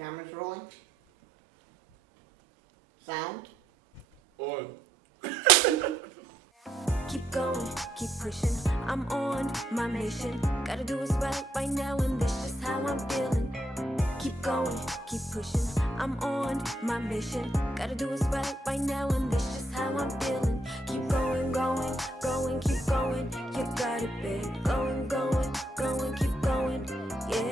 Camera's rolling. Sound. On. Keep going, keep pushing. I'm on my mission. Gotta do what's right now, and this just how I'm feeling. Keep going, keep pushing. I'm on my mission. Gotta do what's right now, and this just how I'm feeling. Keep going, keep going. You got it, babe. Going, keep going. Yeah.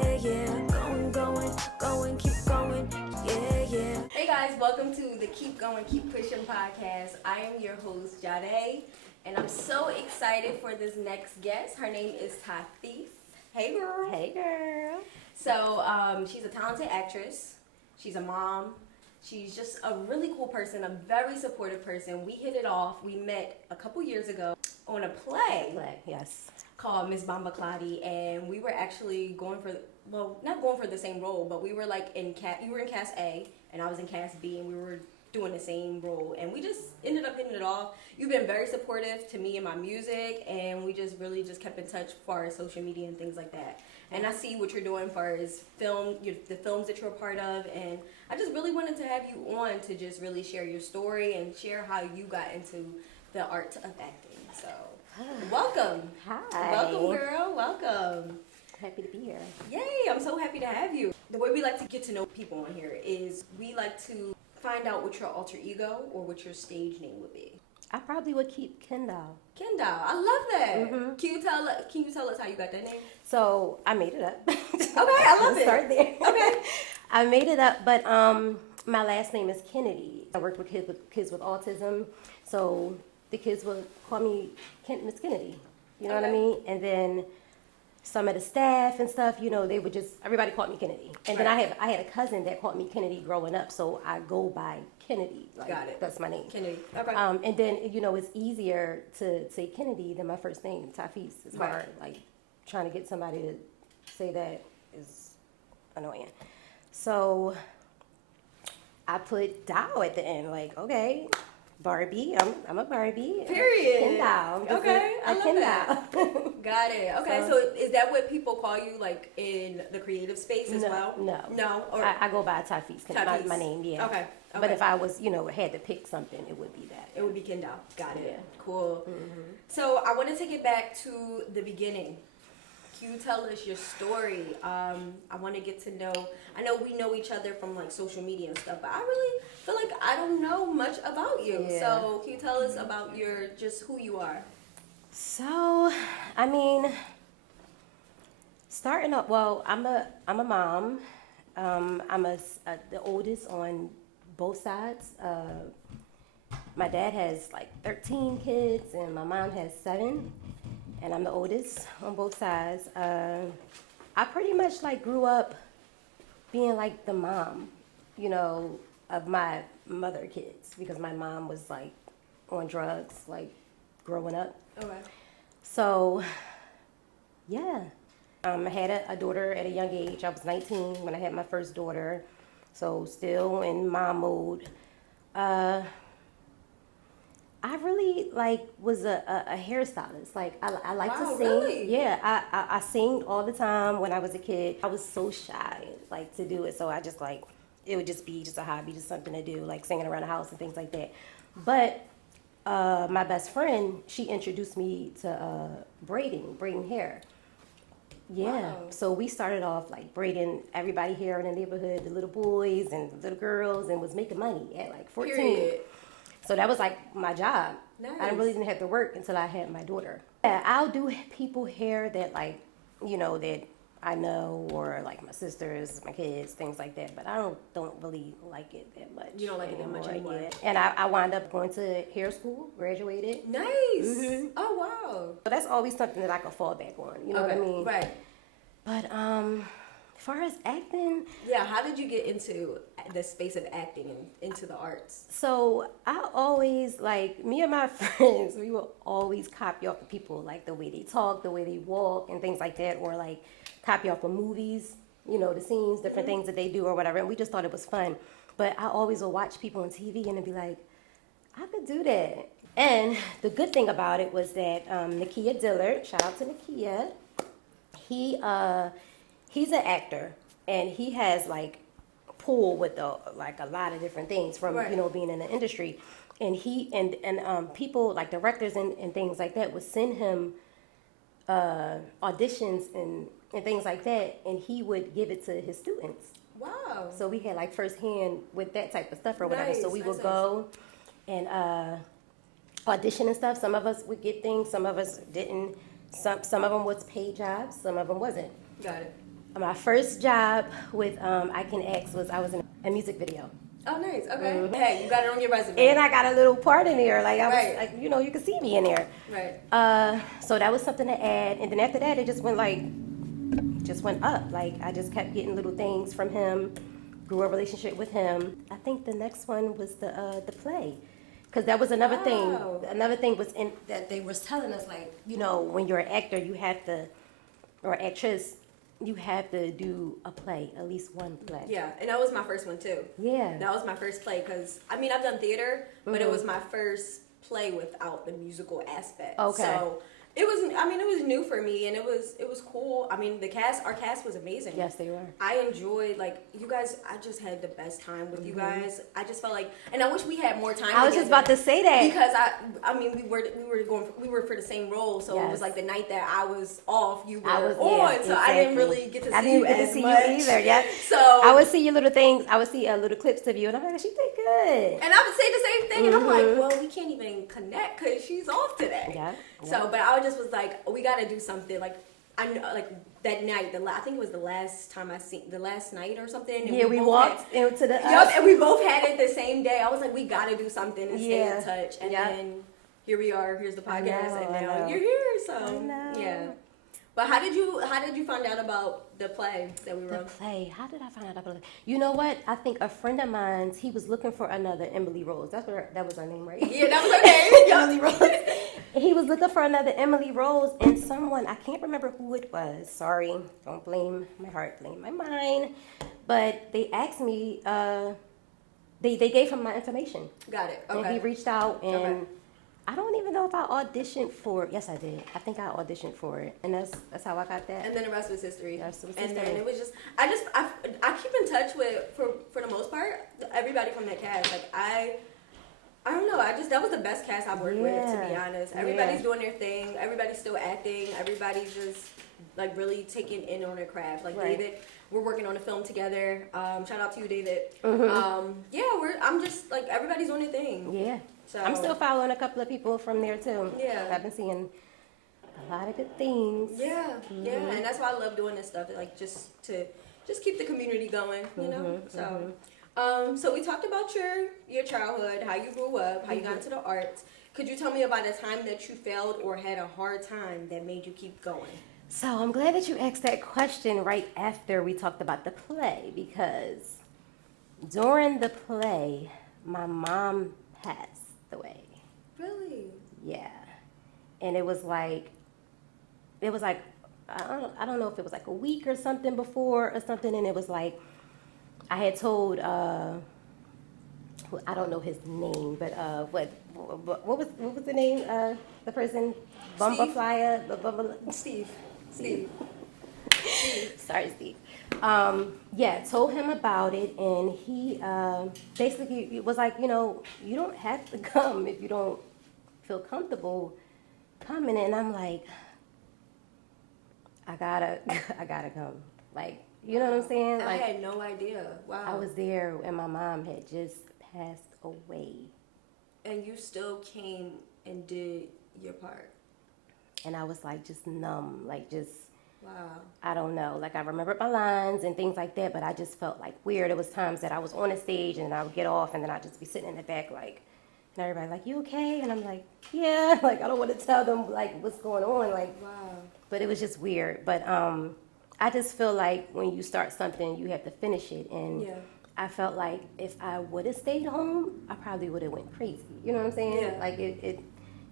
Going, keep going. Yeah. Hey guys, welcome to the Keep Going, Keep Pushing podcast. I am your host, Jadè, and I'm so excited for this next guest. Her name is Tyfease. Hey girl. Hey girl. So, she's a talented actress. She's a mom. She's just a really cool person, a very supportive person. We hit it off. We met a couple years ago on a play. Yes. Called Miss Bamba Claudia, and we were actually going for, well, not going for the same role, but we were like you were in cast A, and I was in cast B, and we were doing the same role, and we just ended up hitting it off. You've been very supportive to me and my music, and we just really just kept in touch as far as social media and things like that. And I see what you're doing as far as the films that you're a part of, and I just really wanted to have you on to just really share your story and share how you got into the art of acting. So, welcome. Hi. Welcome, girl. Welcome. Happy to be here. Yay, I'm so happy to have you. The way we like to get to know people on here is we like to find out what your alter ego or what your stage name would be. I probably would keep Kendall. Kendall, I love that. Mm-hmm. Can you tell us how you got that name? So I made it up. Okay, I love it. Start there. Okay. I made it up, but my last name is Kennedy. I worked with kids with autism, so the kids would call me Miss Kennedy. You know what I mean? And then some of the staff and stuff, you know, they would everybody called me Kennedy. And then I had a cousin that called me Kennedy growing up, so I go by Kennedy. Like, Got it. That's my name. Kennedy. Okay. And then, you know, it's easier to say Kennedy than my first name, Tyfease. It's hard. Like, trying to get somebody to say that is annoying. So I put Dow at the end, like, okay, Barbie. I'm a Barbie. Period. Kendall. Okay, I love that. Kendall. Got it. Okay, so is that what people call you, like, in the creative space as well? No? Or I go by Tyfease. Tyfease. My name, yeah. Okay. But if I was, you know, had to pick something, it would be that. It would be Kendall. Got it. Yeah. Cool. Mm-hmm. So I want to take it back to the beginning. Can you tell us your story? I want to get to know. I know we know each other from like social media and stuff, but I really feel like I don't know much about you. Yeah. So can you tell us about just who you are? So, I mean, starting up. Well, I'm a mom. I'm the oldest on both sides. My dad has like 13 kids, and my mom has 7. And I'm the oldest on both sides. I pretty much like grew up being like the mom, you know, of my mother kids, because my mom was like on drugs, like growing up. Okay. So, yeah. I had a daughter at a young age. I was 19 when I had my first daughter. So still in mom mode. I really was a hairstylist. Like I like to sing. Really? Yeah, I sing all the time when I was a kid. I was so shy like to do it, so I just it would just be just a hobby, just something to do, like singing around the house and things like that. But my best friend, she introduced me to braiding hair. Yeah, Wow. So we started off like braiding everybody hair in the neighborhood, the little boys and the little girls, and was making money at like 14. Period. So that was like my job. Nice. I really didn't have to work until I had my daughter. Yeah, I'll do people hair that like, you know, that I know, or like my sisters, my kids, things like that. But I don't really like it that much. You don't like it that much anymore. Yeah. And I wound up going to hair school, graduated. Nice. Mm-hmm. Oh wow. So that's always something that I can fall back on. You know what I mean? Right. But as far as acting, Yeah. How did you get into the space of acting and into the arts? so I always, like, me and my friends, we will always copy off of people, like the way they talk, the way they walk, and things like that, or like copy off of movies, you know, the scenes, different things that they do or whatever, and we just thought it was fun. But I always will watch people on TV and be like, I could do that. And the good thing about it was that Nakia Dillard, shout out to Nakia, he's an actor, and he has like pull with like a lot of different things from Right. you know being in the industry, and he and people like directors and things like that would send him auditions and things like that, and he would give it to his students. Wow. So we had like firsthand with that type of stuff or whatever. So Nice, we nice, would nice. go and audition and stuff. Some of us would get things, some of us didn't. Some of them was paid jobs, some of them wasn't. Got it. My first job with I Can Ask was I was in a music video. Oh, nice. Okay. Mhm. Hey, you got it on your resume. And I got a little part in there, like I was, Right. like you know, you could see me in there. Right. So that was something to add, and then after that, it just went up. Like I just kept getting little things from him, grew a relationship with him. I think the next one was the play, because that was another thing. Wow. Another thing was in that they was telling us like, you know, when you're an actor, you have to, or actress, you have to do a play, at least one play. Yeah, and that was my first one too. Yeah. That was my first play because I mean I've done theater, but it Mhm. was my first play without the musical aspect. Okay. So it was. I mean, it was new for me, and it was cool. I mean, our cast was amazing. Yes, they were. I enjoyed like you guys. I just had the best time with you Mhm. guys. I just felt like, and I wish we had more time. I was just about to say that. because I mean we were for the same role, so it Yes. was like the night that I was off, you were I was- on, yeah, so I didn't exactly. really get to see I didn't you get to as see much. you either. Yeah. So I would see your little things. I would see little clips of you, and I'm like, she did good. and I would say the same thing, and I'm like, Mhm. well, we can't even connect because she's off today. Yeah. So, but I just was like, we got to do something. Like, I know, like that night, I think it was the last time the last night or something. And Yeah, we both walked into the. Yep, and we both had it the same day. I was like, we got to do something and stay Yeah. in touch. And Yeah. then here we are. Here's the podcast, I and know. now you're here. So I know. yeah. But how did you find out about the play that we were The on? play. How did I find out about it? You know what? I think a friend of mine, he was looking for another Emily Rose. That was her name, right? Yeah, that was her name. Emily Rose. He was looking for another Emily Rose, and someone, I can't remember who it was. Sorry, don't blame my heart, blame my mind. But they asked me, they gave him my information. Got it. And he Okay. reached out, and Okay. I don't even know if I auditioned for it. Yes, I did. I think I auditioned for it, and that's how I got that. And then the rest was history. Rest was And then history. it was just, I keep in touch with, for the most part, everybody from that cast. Like, I don't know, that was the best cast I've worked with, to be Yeah. honest. Yeah. Everybody's doing their thing. Everybody's still acting. Everybody's just, like, really taking in on their craft. Like, Right. David, we're working on a film together. Shout out to you, David. Mhm. Yeah, I'm just, like, everybody's doing their thing. Yeah. So I'm still following a couple of people from there too. Yeah. I've been seeing a lot of good things. Yeah, yeah, Mhm. and that's why I love doing this stuff. Like just to keep the community going, you know. Mhm, So we talked about your childhood, how you grew up, how you got into the arts. Could you tell me about a time that you failed or had a hard time that made you keep going? So I'm glad that you asked that question right after we talked about the play, because during the play, my mom passed away. Really? Yeah. And it was like I don't know if it was like a week or something before or something, and it was like I had told I don't know his name, but what was the name the person Steve. Flyer Steve. sorry Steve. Yeah, told him about it, and he basically was like, you know, you don't have to come if you don't feel comfortable coming. And I'm like, I gotta come. Like, you know what I'm saying? I Like, had no idea. Wow. I was there, and my mom had just passed away, And you still came and did your part. and I was like just numb, like just. Wow. I don't know. Like I remembered my lines and things like that, but I just felt like weird. There was times that I was on a stage and I would get off, and then I'd just be sitting in the back, like, and everybody like, "You okay?" And I'm like, "Yeah." Like I don't want to tell them like what's going on, like. Wow. But it was just weird. But I just feel like when you start something, you have to finish it, and Yeah. I felt like if I would have stayed home, I probably would have went crazy. You know what I'm saying? Yeah. Like it.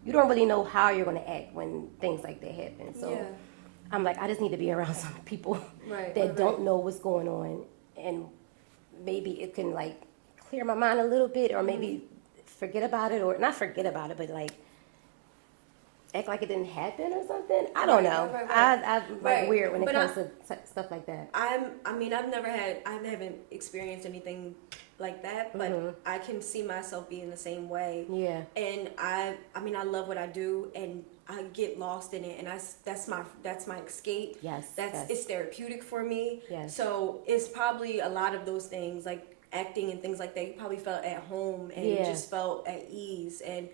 You don't really know how you're going to act when things like that happen. So. Yeah. I'm like, I just need to be around some people Right, that right, don't know what's going on, and maybe it can like clear my mind a little bit, or maybe forget about it, or not forget about it, but like act like it didn't happen or something. I don't know. Right. I'm Right. weird when it But comes to stuff like that. I haven't experienced anything like that, but I can see myself being the same way. Yeah. And I love what I do, and I get lost in it, and that's my escape. Yes. It's therapeutic for me. Yes. So it's probably a lot of those things, like acting and things like that. You probably felt at home and Yeah. just felt at ease, and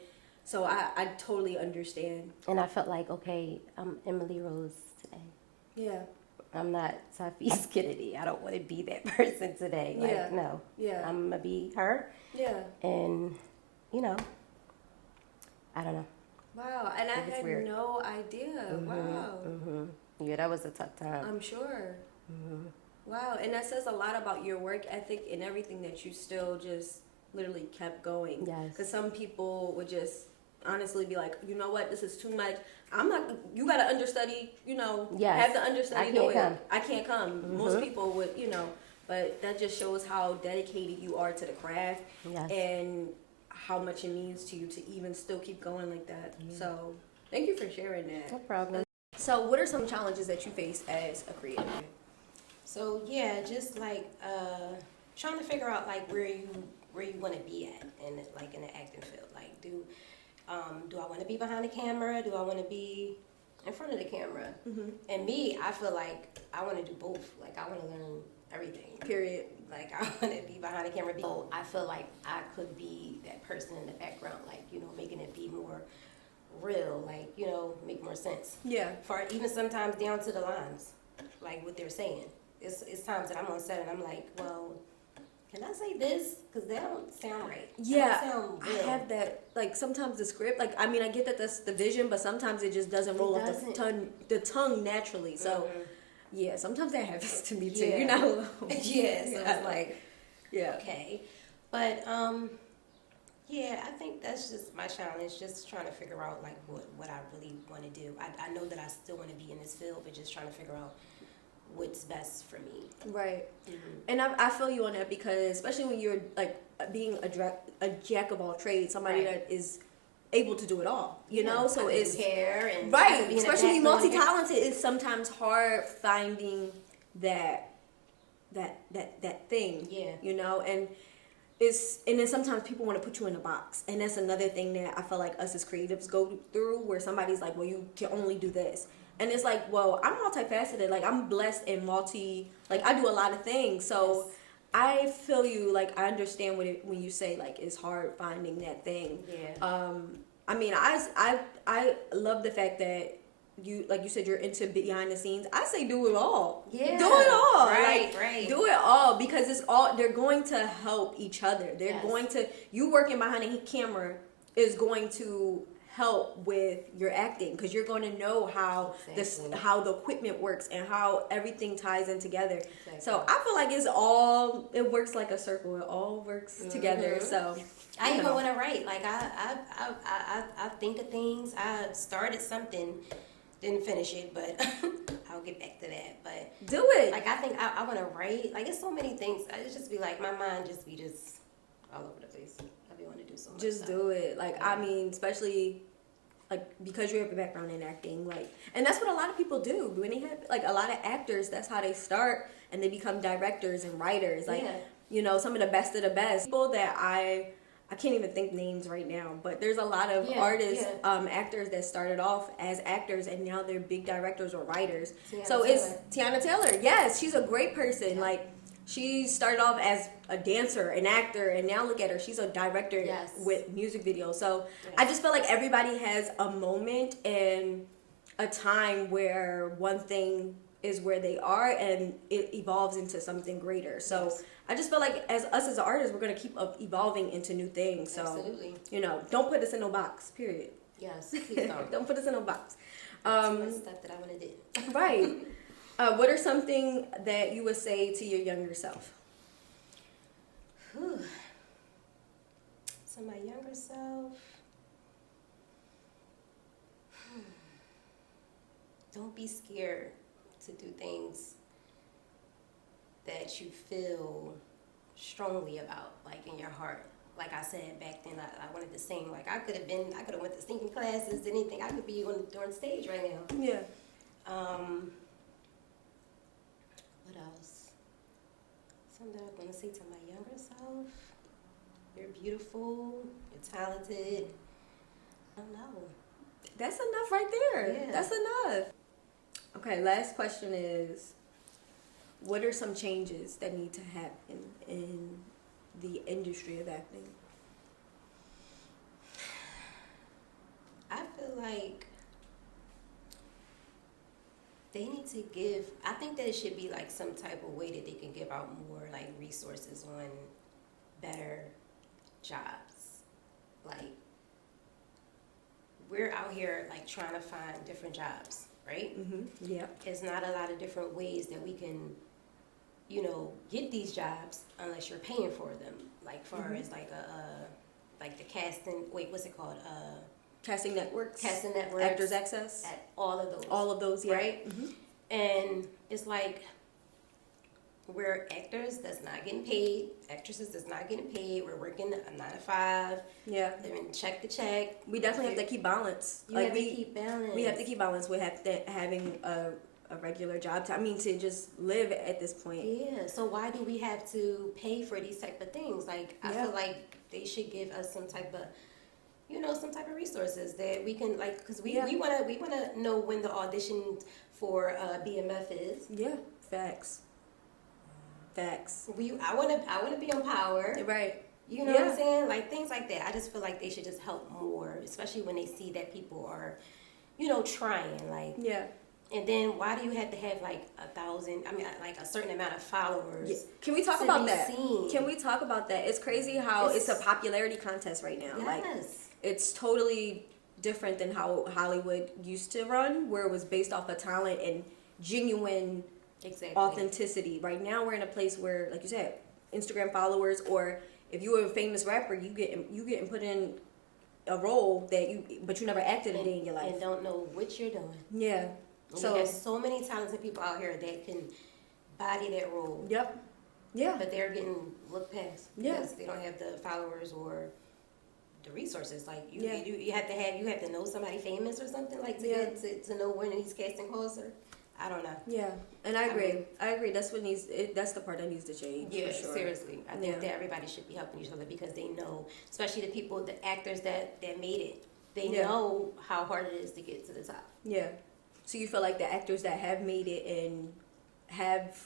so I totally understand. And I felt like, okay, I'm Emily Rose today. Yeah. I'm not Tyfease Kennedy. I don't want to be that person today. Like, Yeah. no. Yeah. I'm going to be her. Yeah. And, I don't know. Wow. And I had weird. no idea. Wow. Yeah, that was a tough time. I'm sure. Wow. And that says a lot about your work ethic and everything, that you still just literally kept going. Yes. Because some people would just honestly be like, you know what, this is too much. I'm not, you got to understudy, Yes. have the understudy I do can't it. come. I can't come. Most people would, but that just shows how dedicated you are to the craft Yes. and how much it means to you to even still keep going like that. So thank you for sharing that. No problem. So what are some challenges that you face as a creative? So yeah, just like trying to figure out like where you want to be at in the acting field. Like do I want to be behind the camera? Do I want to be in front of the camera? And me, I feel like I want to do both. Like I want to learn everything. Period. Like I want to be behind the camera. So I feel like I could be that person in the background, like making it be more real, like make more sense. Yeah. For even sometimes down to the lines, like what they're saying. It's times that I'm on set and I'm like, well, can I say this? Because that don't sound right. Yeah, That don't sound real. I have that. Like sometimes the script, like I get that that's the vision, but sometimes it just doesn't roll off the tongue naturally. So yeah, sometimes that happens to me too. Yeah. You're not alone. Yeah, so it's like, yeah. okay. But yeah, I think that's just my challenge, just trying to figure out like what I really want to do. I know that I still want to be in this field, but just trying to figure out what's best for me. Right. And I feel you on that, because especially when you're like being a jack of all trades, somebody that is able to do it all, you know? So it's hair and right, especially multi-talented, it's sometimes hard finding that thing. Yeah. And then sometimes people want to put you in a box, and that's another thing that I feel like us as creatives go through, where somebody's like, well, you can only do this. And it's like, well, I'm multifaceted. Like, I'm blessed and like, I do a lot of things. So I feel you. Like, I understand when you say, like, it's hard finding that thing. Yeah. I love the fact that you said, you're into behind the scenes. I say do it all. Yeah. Do it all. Right. Do it all, because they're going to help each other. They're going to, you working behind a camera is going to help with your acting, because you're going to know how how the equipment works and how everything ties in together. Exactly. So I feel like it works like a circle. It all works together. So I even want to write. Like I think of things. I started something, didn't finish it, but I'll get back to that. But do it. Like I think I want to write. Like it's so many things. It's just be like my mind just be all over the place. Just do it. Like, especially like because you have a background in acting, like, and that's what a lot of people do. When they have like a lot of actors, that's how they start, and they become directors and writers. Like, some of the best people that I can't even think names right now, but there's a lot of artists, actors that started off as actors and now they're big directors or writers. It's Tiana Taylor. Yes, she's a great person. Like, she started off as a dancer, an actor, and now look at her. She's a director with music videos. So I just feel like everybody has a moment and a time where one thing is where they are and it evolves into something greater. So I just feel like as artists, we're going to keep evolving into new things. So, absolutely. Don't put us in no box, period. Yes, please don't. Don't put us in no box. Too much stuff that I want to do. Right. What are something that you would say to your younger self? So my younger self, don't be scared to do things that you feel strongly about, like in your heart. like I said back then, I wanted to sing. Like I could have went to singing classes, anything. I could be on stage right now. Yeah. What else? Something I'm gonna say to my younger self. You're beautiful. You're talented. I don't know. That's enough right there. Yeah. That's enough. Okay, last question is, what are some changes that need to happen in the industry of acting? I feel like they need to give, I think that it should be like some type of way that they can give out more like resources on better jobs. Like, we're out here like trying to find different jobs, right? Mm-hmm. Yeah. It's not a lot of different ways that we can, get these jobs unless you're paying for them. Like far as like like the casting, what's it called? Casting networks. Casting networks. Actors Access. At all of those. All of those, yeah. Right? Mm-hmm. And it's like, we're actors that's not getting paid, actresses that's not getting paid, we're working a 9 to 5, Yeah. living check to check. We definitely have to keep balance. You have to keep balance. We have to keep balance with having a regular job. To just live at this point. Yeah, so why do we have to pay for these type of things? Like, I feel like they should give us some type of, some type of resources that we can, like, because we wanna know when the audition for BMF is. Yeah, facts. I wanna be on Power. Right. You know what I'm saying? Like, things like that. I just feel like they should just help more, especially when they see that people are, trying. Like, yeah. And then why do you have to have like 1,000? I mean, like a certain amount of followers. Yeah. Can we talk to about be that? seen? Can we talk about that? It's crazy how it's a popularity contest right now. Yes. Like, it's totally different than how Hollywood used to run, where it was based off of talent and genuine authenticity. Right now, we're in a place where, like you said, Instagram followers, or if you were a famous rapper, you getting put in a role but you never acted a day in your life and don't know what you're doing. Yeah. So there's so many talented people out here that can body that role. Yep. Yeah. But they're getting looked past Yeah. because they don't have the followers or the resources. Like you have to know somebody famous or something like to know when these casting calls are. I don't know. Yeah, and I agree. I agree. That's that's the part that needs to change. Yeah, for sure. Seriously. I think that everybody should be helping each other because they know, especially the actors that made it. They know how hard it is to get to the top. Yeah. So you feel like the actors that have made it and have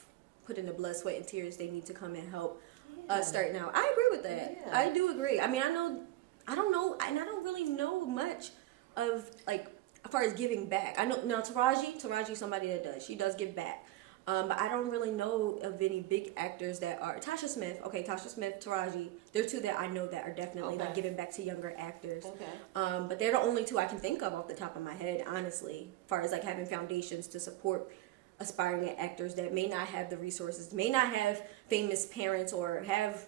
put in the blood, sweat, and tears, they need to come and help us start now. I agree with that. Yeah. I do agree. I mean, I don't know, and I don't really know much of, like, as far as giving back. I know now Taraji's somebody that does. She does give back. But I don't really know of any big actors that are. Tasha Smith, Taraji. They're two that I know that are definitely like giving back to younger actors. Okay. But they're the only two I can think of off the top of my head, honestly. As far as like having foundations to support aspiring actors that may not have the resources, may not have famous parents or have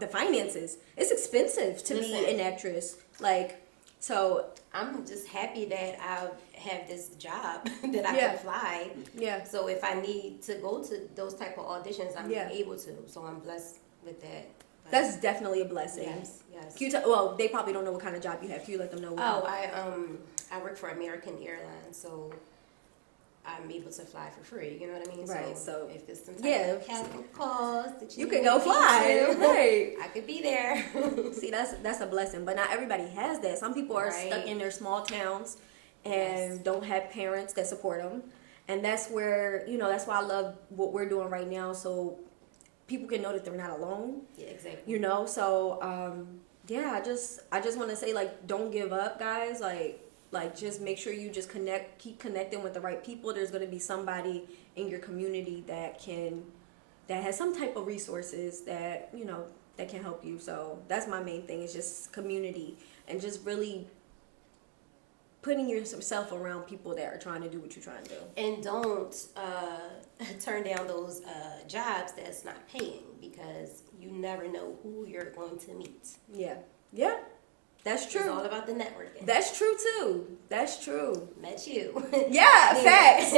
the finances. It's expensive to be an actress. Like, so I'm just happy that I have this job that I can fly. Yeah. So if I need to go to those type of auditions, I'm able to. So I'm blessed with that. But that's definitely a blessing. Yes. Can you well, they probably don't know what kind of job you have. Can you let them know? I work for American Airlines, so I'm able to fly for free. You know what I mean? Right. So if there's some type of casting calls that you could go fly. Right. I could be there. See, that's a blessing, but not everybody has that. Some people are stuck in their small towns and don't have parents that support them, and that's where that's why I love what we're doing right now. So people can know that they're not alone. Yeah, exactly. So I just want to say, like, don't give up, guys. Like, just make sure you just keep connecting with the right people. There's going to be somebody in your community that has some type of resources that can help you. So that's my main thing, is just community and just really putting yourself around people that are trying to do what you're trying to do. And don't turn down those jobs that's not paying, because you never know who you're going to meet. Yeah. Yeah. That's true. It's all about the networking. That's true too. That's true. Met you. Yeah, facts.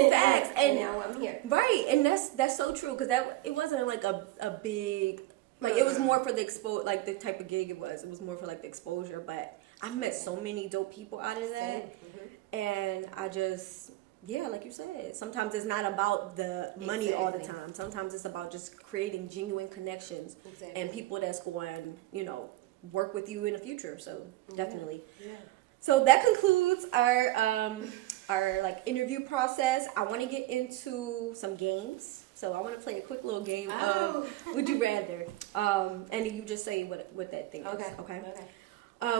And now I'm here. Right, and that's so true, because it wasn't like a big Like it was more for the like the type of gig it was. It was more for like the exposure. But I've met so many dope people out of that, and I just like you said, sometimes it's not about the money all the time. Sometimes it's about just creating genuine connections and people that's going, work with you in the future. So definitely. Yeah. So that concludes our like interview process. I want to get into some games. So I want to play a quick little game of Would You Rather. And then you just say what that thing is. Okay.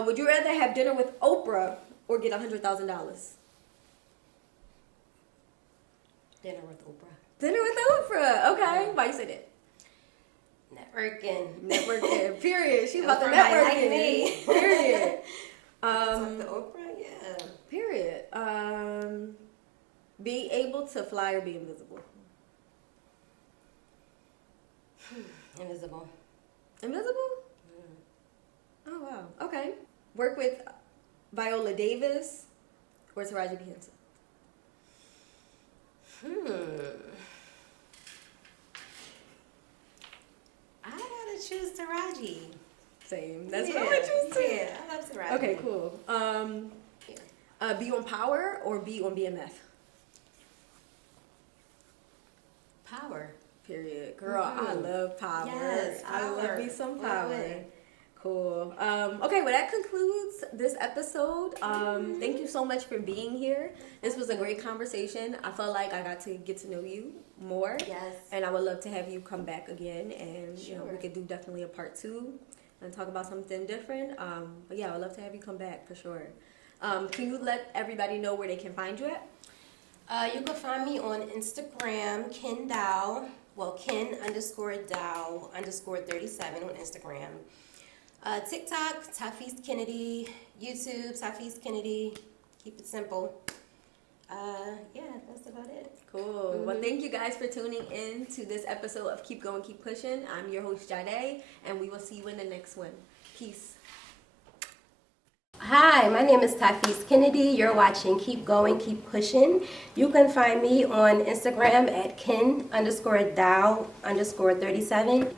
Would you rather have dinner with Oprah or get $100,000? Dinner with Oprah. Dinner with Oprah. Okay. Why you say that? Networking. Period. She's about the networking. Like me. Period. The Oprah, yeah. Period. Be able to fly or be invisible? Invisible. Invisible? Oh, wow. Okay. Work with Viola Davis or Taraji P. Henson? I gotta choose Taraji. Same. That's what I would choose too. Yeah, I love Taraji. Okay, cool. Be on Power or be on BMF? Power. Period. Girl, I love Power. Yes, Power. I love me some Power. Cool. Okay, well, that concludes this episode. Thank you so much for being here. This was a great conversation. I felt like I got to get to know you more. Yes. And I would love to have you come back again, and we could do definitely a part 2 and talk about something different. But yeah, I would love to have you come back for sure. Can you let everybody know where they can find you at? You can find me on Instagram, Kendall. Well, Ken_Dow_37 on Instagram. TikTok, Tyfease Kennedy. YouTube, Tyfease Kennedy. Keep it simple. That's about it. Cool. Well, thank you guys for tuning in to this episode of Keep Going, Keep Pushing. I'm your host, Jadè, and we will see you in the next one. Peace. Hi, my name is Tyfease Kennedy. You're watching Keep Going, Keep Pushing. You can find me on Instagram at Ken_Dow_37.